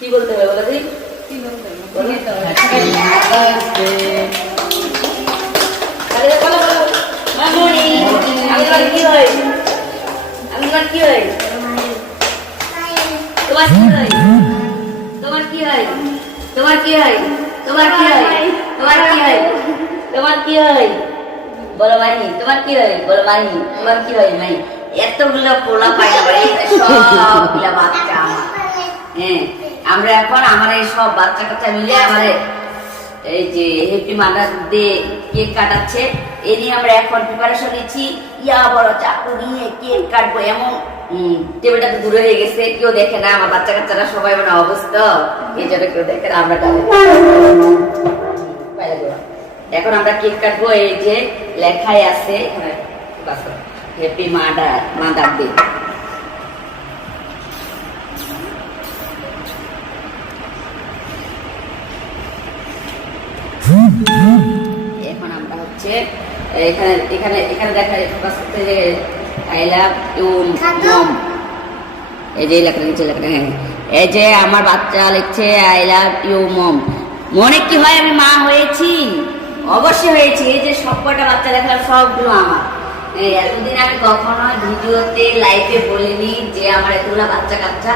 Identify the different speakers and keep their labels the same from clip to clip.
Speaker 1: কি বলতে হবে বলো হয় হয় তোমার কি হয় তোমার কি হয় তোমার কি হয় তোমার কি হয় তোমার হয় তোমার কি হয় বলো মানি তোমার কি হয় বলো মানি তোমার হয় এতগুলো পোলা বাড়ি সবগুলা বাচ্চা হ্যাঁ আমরা এখন আমার এই সব বাচ্চা কাচ্চা মিলে আমাদের এই যে হ্যাপি মাদার ডে কেক কাটাচ্ছে। এ নিয়ে আমরা এখন প্রিপারেশন নিচ্ছি। ইয়া বড় চাকু নিয়ে কেক কাটবো এমন টেবিলটা তো দূরে হয়ে গেছে, কেউ দেখে না, আমার বাচ্চা কাচ্চারা সবাই মানে অবস্থা এই জন্য কেউ দেখে না, আমরা। এখন আমরা কেক কাটবো, এই যে লেখায় আছে হ্যাপি মাদার মাদার ডে হচ্ছে এখানে এখানে এখানে দেখা ফোকাস করতে যে আই লাভ ইউ এই যে লেখাটা নিচে লেখাটা হ্যাঁ এই যে আমার বাচ্চা লিখছে আই লাভ ইউ মম মনে কি হয় আমি মা হয়েছি? অবশ্যই হয়েছি। এই যে সব কটা বাচ্চা দেখার সবগুলো আমার। এতদিন আমি কখনো ভিডিওতে লাইভে বলিনি যে আমার এতগুলো বাচ্চা কাচ্চা।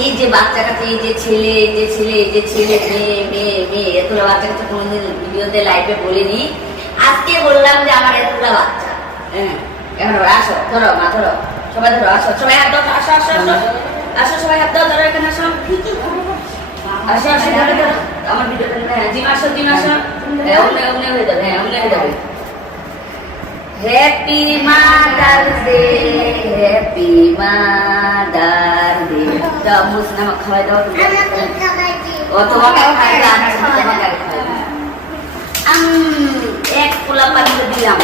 Speaker 1: এই যে বাচ্চা কাচ্চা এই যে ছেলে এই যে ছেলে এই যে ছেলে মেয়ে মেয়ে মেয়ে এতগুলো বাচ্চা কাচ্চা কোনোদিন ভিডিওতে লাইভে বলিনি। আজকে বললাম যে আমার এতগুলো বাচ্চা। হ্যাঁ এখন ওরা আসো ধরো মা ধরো সবাই ধরো আসো সবাই হাত দাও আসো আসো আসো আসো সবাই হাত দাও ধরো এখানে আসো। আসো আসো ধরো ধরো আমার হ্যাঁ জিম আসো জিম আসো। হ্যাঁ অমনে অমনে হয়ে যাবে হ্যাঁ অমনে হয়ে যাবে। Happy mother's day happy mother day দাও। খাওয়াই দাও। ও তোমাকে খাইবে তোমাকে আর খাইবে পোলা পানিতে দিলাম।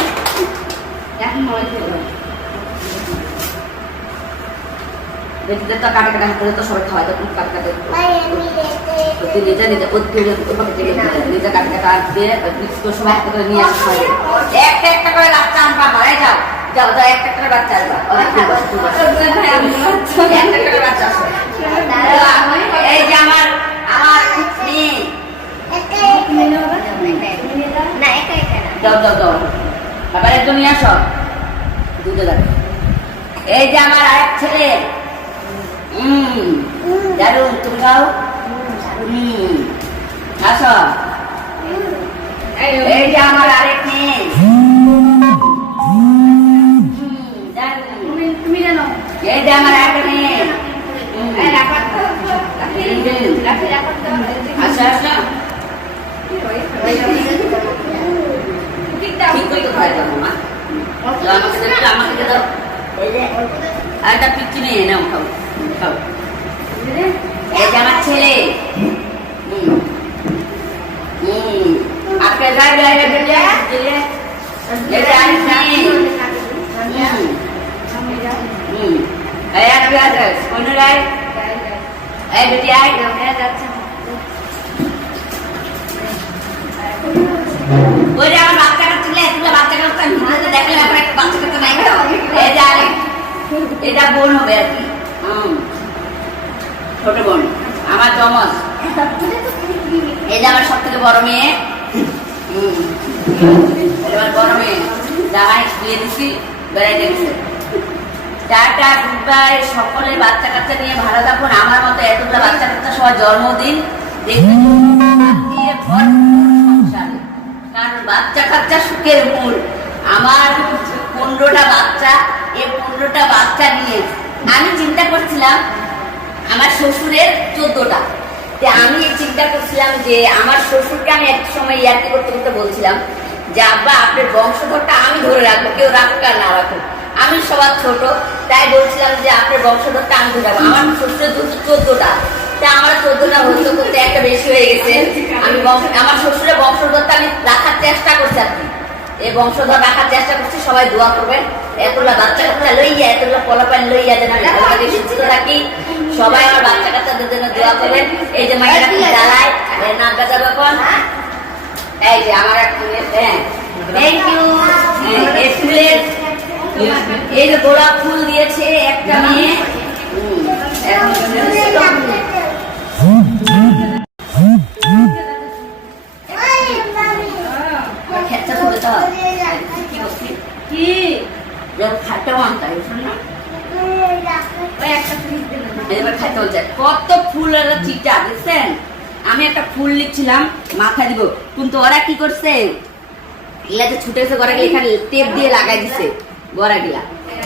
Speaker 1: এখন মনে করবে দেখতে তো কাটা কাটা হাতে তো সবাই খাওয়াই দাও কাটা কাটা তুই নিজে নিজে ওকে ওকে নিজে কাটা কাটা দিয়ে মিক্স সবাই হাতে করে নিয়ে আসে খাওয়াই একটা একটা করে বাচ্চা আনবা মারে যাও যাও যাও একটা একটা করে বাচ্চা আসবা। একটা করে বাচ্চা এই যে আমার যাও যাও যাও আবার নিয়ে আসো। দুটো যাবে এই যে আমার আরেক ছেলে। হুম দারুণ তুমি খাও? হুম। আসো। আমাকে দেবে আমাকে দাও পিচ্ছি আর ওই আমার বাচ্চা কাচ্চা ছিল এতগুলো বাচ্চা কাচ্চা ভিডিওতে দেখলে আমার একটা বাচ্চা কাচ্চা নাই তো এই যে আরেক এটা বোন হবে আর কি। ছোট বোন। আমার জমজ এই যে আমার সব থেকে বড় মেয়ে। আমার বড় মেয়ে। জামাই বিয়ে দিছি বেড়াইতে গেছে। টাটা গুড বাই সকলে বাচ্চা কাচ্চা নিয়ে ভালো থাকুন। আমার মতো এতগুলো বাচ্চা কাচ্চা সবার জন্মদিন। সংসারে। কারণ বাচ্চা কাচ্চা সুখের মূল। আমার পনেরোটা বাচ্চা এই পনেরোটা বাচ্চা নিয়ে আমি চিন্তা করছিলাম আমার শ্বশুরের চোদ্দটা। আমি চিন্তা করছিলাম যে আমার শ্বশুরকে আমি এক সময় ইয়ার্কি করতে করতে বলছিলাম যে, আব্বা, আপনার বংশধরটা আমি ধরে রাখব, কেউ রাখুক আর না রাখুক। আমি সবার ছোট, তাই বলছিলাম যে, আপনার বংশধরটা আমি ধরে রাখব। আমার শ্বশুরের দুটো চোদ্দটা। তা আমার চোদ্দটা হইতে করতে একটা বেশি হয়ে গেছে। আমি বংশ- আমার শ্বশুরের বংশধরটা আমি রাখার চেষ্টা করছি আর কি। এই বংশধর রাখার চেষ্টা করছি, সবাই দোয়া করবেন। এতগুলা বাচ্চা কাচ্চা লইয়া এতগুলা পলাপান লইয়া যেন সুস্থ থাকি। সবাই আমার বাচ্চা কাচ্চাদের জন্য দোয়া করবেন। এই যে মায়েরা কি এর নাম গাজা যখন এই যে আমার এক হ্যাঁ। থ্যাংক ইউ এই এই যে গোলাপ ফুল দিয়েছে একটা মেয়ে। এখন ফুল লিখছিলাম মাথা দিব। কিন্তু ওরা কি করছে? এগুলা যে ছুটে এসে গড়া গেলে এখানে টেপ দিয়ে লাগাই দিছে গড়া গিলা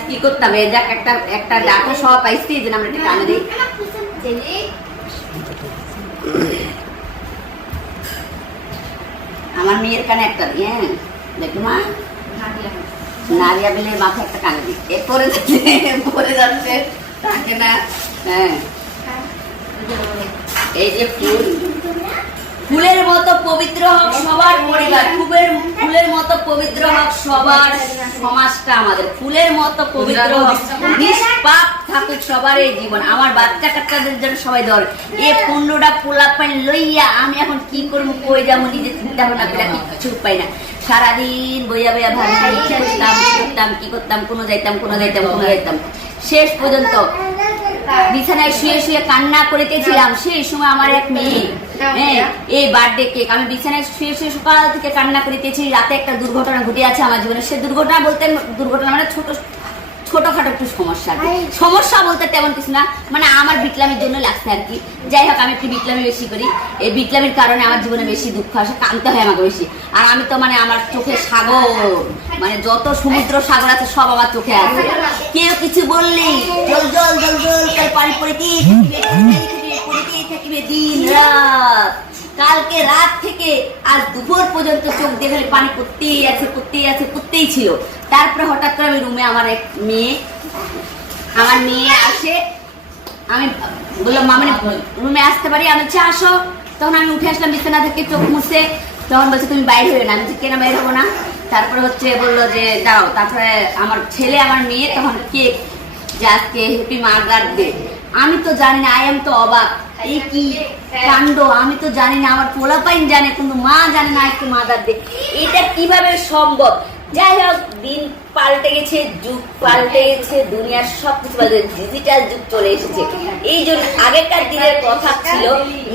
Speaker 1: কি করতাম? এই যাক একটা একটা ডাটা সহ পাইছি যে আমরা একটা টানে দিই। আমার মেয়ের কানে একটা দিই হ্যাঁ? দেখো মা। নারিয়া বিলের মাথায় একটা কানে দিই এ পরে যাচ্ছে পরে যাচ্ছে। থাকে না হ্যাঁ। এই যে ফুল। ফুলের মতো পবিত্র হোক সবার পরিবার ফুলের ফুলের মতো পবিত্র হোক সবার সমাজটা আমাদের। ফুলের মতো পবিত্র হোক, নিষ্পাপ থাকুক সবার এই জীবন। আমার বাচ্চা কাচ্চাদের জন্য সবাই ধর এ পনেরোটা পোলা পানি লইয়া আমি এখন কি করব, কই যাব নিজে চিন্তা ভাবনা করে কিছু পাই না। সারাদিন বইয়া বইয়া ভাবি করতাম, কি করতাম, কোনো যাইতাম কোনো যাইতাম কোনো যাইতাম। শেষ পর্যন্ত বিছানায় শুয়ে শুয়ে কান্না করিতেছিলাম। সেই সময় আমার এক মেয়ে হ্যাঁ এই বার্থডে কেক। আমি বিছানায় শুয়ে শুয়ে সকাল থেকে কান্না করিতেছি। রাতে একটা দুর্ঘটনা ঘটে আছে আমার জীবনে। সে দুর্ঘটনা বলতে দুর্ঘটনা মানে ছোট ছোটখাটো একটু সমস্যা আর। কি। সমস্যা বলতে তেমন কিছু না মানে আমার বিটলামির জন্য লাগছে আর কি। যাই হোক আমি একটু বিটলামি বেশি করি। এই বিটলামির কারণে আমার জীবনে বেশি দুঃখ আসে কানতে হয় আমাকে বেশি। আর আমি তো মানে আমার চোখে সাগর মানে যত সমুদ্র সাগর আছে সব আমার চোখে আছে। কেউ কিছু বললেই জল জল জল জল করে পানি দিন রাত। কালকে রাত থেকে আজ দুপুর পর্যন্ত চোখ দিয়ে খালি পানি পড়তেই আছে পড়তেই আছে পড়তেই ছিল। তারপরে হঠাৎ করে আমি রুমে আমার এক মেয়ে, আমার মেয়ে আসে। আমি বললাম মামনি রুমে আসতে পারি? আমি বলছি, আসো। তখন আমি উঠে আসলাম, বিছানা থেকে চোখ মুছে। তখন বলছে, তুমি বাইরে হয়ে না আমি কেন বাইরে হব না? তারপরে হচ্ছে বলল যে, দাও। তারপরে আমার ছেলে, আমার মেয়ে তখন কেক যে আজকে হ্যাপি মার্গার ডে আমি তো জানি না, আই এম তো অবাক। এই কি কাণ্ড? আমি তো জানি না, আমার পোলাপাইন জানে কিন্তু মা জানে না একটু মাদার দে এটা কীভাবে সম্ভব? যাই হোক, দিন পাল্টে গেছে, যুগ পাল্টে গেছে, দুনিয়ার সব কিছু পাল্টে ডিজিটাল যুগ চলে এসেছে। এই জন্য আগেকার দিনের কথা ছিল,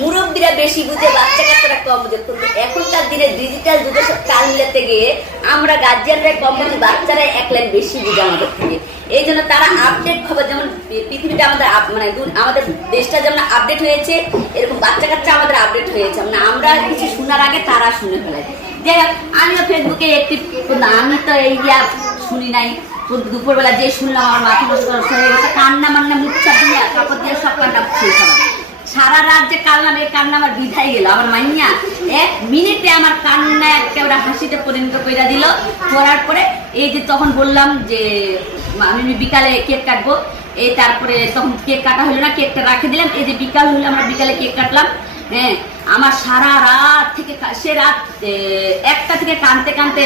Speaker 1: মুরব্বীরা বেশি বুঝে বাচ্চা কাচ্চারা কম বুঝে। কিন্তু এখনকার দিনে ডিজিটাল যুগের সব তাল মিলাতে গিয়ে, আমরা গার্জিয়ানরা কম বুঝি বাচ্চারা এক লাইন বেশি বুঝে আমাদের থেকে। এই জন্য তারা আপডেট খবর যেমন পৃথিবীটা আমাদের মানে আমাদের দেশটা যেমন আপডেট হয়েছে, এরকম বাচ্চা কাচ্চা আমাদের আপডেট হয়েছে। মানে আমরা কিছু শোনার আগে তারা শুনে ফেলে। যাই হোক, আমিও ফেসবুকে একটি আমি তো এই শুনি নাই। দুপুরবেলা যে শুনলাম, আমার মাথা নষ্ট হয়ে গেছে, কান্না মান্না, মুখটা দিয়ে কাপড় দিয়ে সব কান্না সারা রাত যে কান্না এই কান্না আমার বিধাই গেল। আমার মাইয়া এক মিনিটে আমার কান্না একেবারে হাসিতে পরিণত করে দিল। করার পরে এই যে তখন বললাম যে, আমি বিকালে কেক কাটবো, এই তারপরে তখন কেক কাটা হলো না, কেকটা রাখে দিলাম। এই যে বিকাল হলো, আমরা বিকালে কেক কাটলাম। হ্যাঁ আমার সারা রাত থেকে সে রাত একটা থেকে কানতে কানতে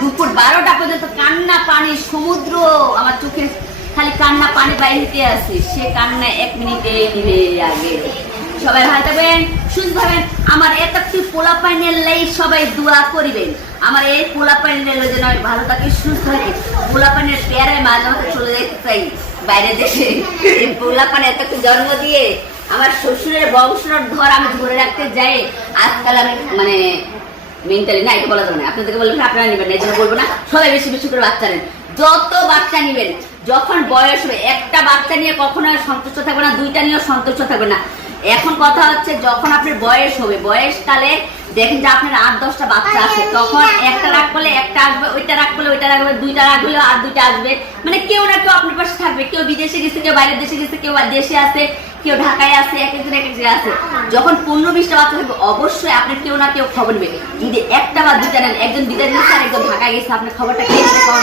Speaker 1: দুপুর বারোটা পর্যন্ত কান্না পানি, সমুদ্র, আমার চোখে খালি কান্না পানি বাইরে আছে। সে কান্না এক মিনিটে নিবে আগে। সবাই ভালো থাকবেন, সুস্থ আমার পোলা পাইনের লাই সবাই দোয়া করিবেন। আমার এই পোলা পাইনের যেন আমি ভালো থাকি, সুস্থ থাকি। পোলা পাইনের পেয়ারায় মাঝে মাঝে চলে যেতে চাই বাইরে দেশে। পোলা জন্ম দিয়ে আমার শ্বশুরের বংশর ধর আমি ধরে রাখতে যাই। আজকাল আমি মানে মেন্টালি না এটা বলা যাবে না। আপনাদেরকে বলবেন আপনারা নেবেন না, এই জন্য বলব না। সবাই বেশি বেশি করে বাচ্চা নেন। যত বাচ্চা নেবেন, যখন বয়স হবে, একটা বাচ্চা নিয়ে কখনো আর সন্তুষ্ট থাকবে না, দুইটা নিয়েও সন্তুষ্ট থাকবে না। এখন কথা হচ্ছে, যখন আপনার বয়স হবে, বয়সকালে দেখেন যে আপনার আট দশটা বাচ্চা আছে তখন একটা রাগ করলে একটা আসবে ওইটা রাগ করলে ওইটা রাখবে দুইটা রাগ হলেও আর দুইটা আসবে। মানে কেউ না কেউ আপনার পাশে থাকবে কেউ বিদেশে গেছে কেউ বাইরের দেশে গেছে কেউ দেশে আছে কেউ ঢাকায় আছে এক একজন এক এক জায়গায় আছে। যখন পনেরো বিশটা বাচ্চা থাকবে অবশ্যই আপনার কেউ না কেউ খবর নেবে। যদি একটা বা দুইটা নেন একজন বিদেশ গেছে আর একজন ঢাকায় গেছে আপনার খবরটা কম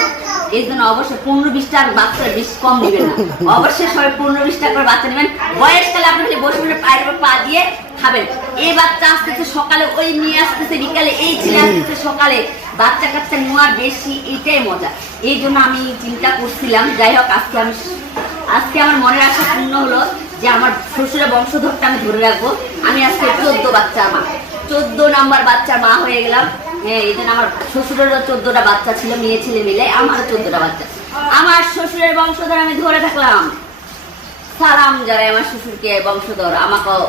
Speaker 1: এই জন্য অবশ্যই পনেরো বিশটা বাচ্চা বেশি কম নেবেন না। অবশ্যই সবাই পনেরো বিশটা করে বাচ্চা নেবেন। বয়সকালে আপনি বসে বসে পায়ের পা দিয়ে খাবেন। এই বাচ্চা আসতেছে সকালে, ওই নিয়ে আসতেছে বিকালে, এই ছেলে আসতেছে সকালে। বাচ্চা কাচ্চা নেওয়ার বেশি এটাই মজা। এই জন্য আমি চিন্তা করছিলাম, যাই হোক, আজকে আমি আজকে আমার মনের আশা পূর্ণ হলো যে আমার শ্বশুরের বংশধরটা আমি ধরে রাখব। আমি আজকে চোদ্দ বাচ্চার মা। চোদ্দ নাম্বার বাচ্চার মা হয়ে গেলাম। হ্যাঁ এই আমার শ্বশুরেরও চোদ্দটা বাচ্চা ছিল, মেয়ে ছেলে মিলে, আমারও চোদ্দটা বাচ্চা। আমার শ্বশুরের বংশধর আমি ধরে থাকলাম। সালাম যারা আমার শ্বশুরকে বংশধর, আমাকেও